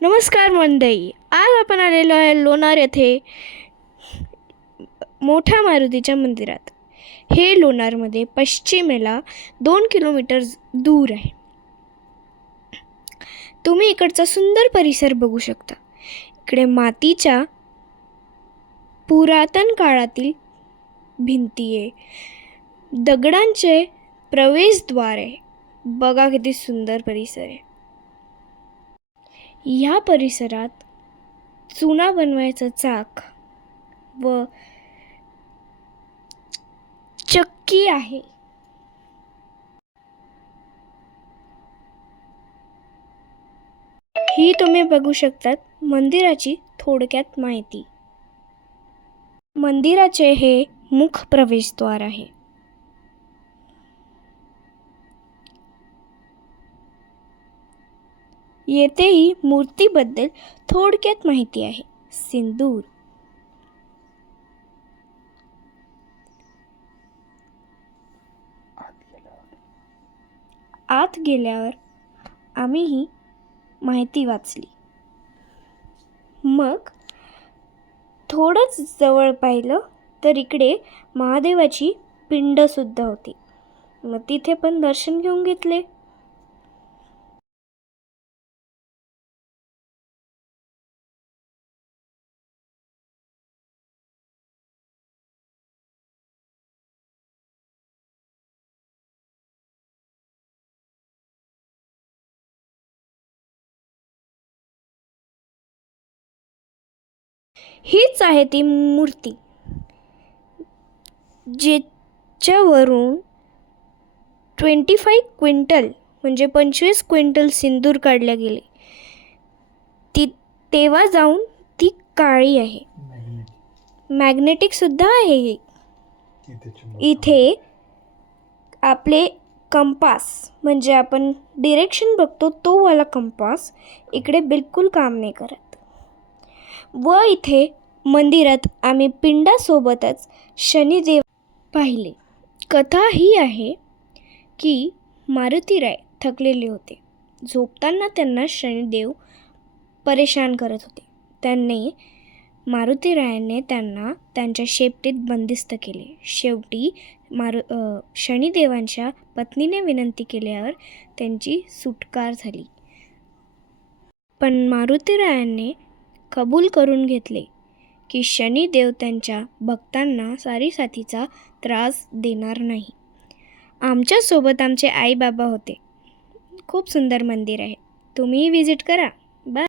नमस्कार मंडळी, आज आपण आलेलो आहे लोणार येथे मोठ्या मारुतीच्या मंदिरात. हे लोणारमध्ये पश्चिमेला 2 किलोमीटर दूर आहे. तुम्ही इकडचा सुंदर परिसर बघू शकता. इकडे मातीच्या पुरातन काळातील भिंती आहे, दगडांचे प्रवेशद्वार आहे. बघा किती सुंदर परिसर आहे. या परिसरात चुना बनवायचं चाक व चक्की आहे. ही तुम्ही बघू शकतात मंदिराची थोडक्यात माहिती. मंदिराचे हे मुख्य प्रवेशद्वार आहे. येथेही मूर्तीबद्दल थोडक्यात माहिती आहे. सिंदूर, आत गेल्यावर आम्ही ही माहिती वाचली. मग थोडंच जवळ पाहिलं तर इकडे महादेवाची पिंड सुद्धा होती. मग तिथे पण दर्शन घेऊन घेतले. हीच आहे ती मूर्ती ज्याच्यावरून 25 क्विंटल म्हणजे 25 क्विंटल सिंदूर काढले गेले. तेव्हा जाऊन ती काळी आहे. मॅग्नेटिक सुद्धा आहे. इथे आपले कंपास म्हणजे आपण डिरेक्शन बघतो तो वाला कंपास इकडे बिलकुल काम नाही करत. व इथे मंदिरात आम्ही पिंडासोबतच शनिदेव पाहिले. कथा ही आहे की मारुतीराय थकलेले होते. झोपताना त्यांना शनिदेव परेशान करत होते. मारुतीरायाने त्यांना त्यांच्या शेपटीत बंदिस्त केले. शेवटी शनिदेवांच्या पत्नीने विनंती केल्यावर त्यांची सुटका झाली. पण मारुतीरायांनी कबूल करून घेतले की शनिदेव त्यांच्या भक्तांना साथीचा त्रास देणार नाही. आमच्यासोबत आमचे आई बाबा होते. खूप सुंदर मंदिर आहे. तुम्हीही विजिट करा. बाय.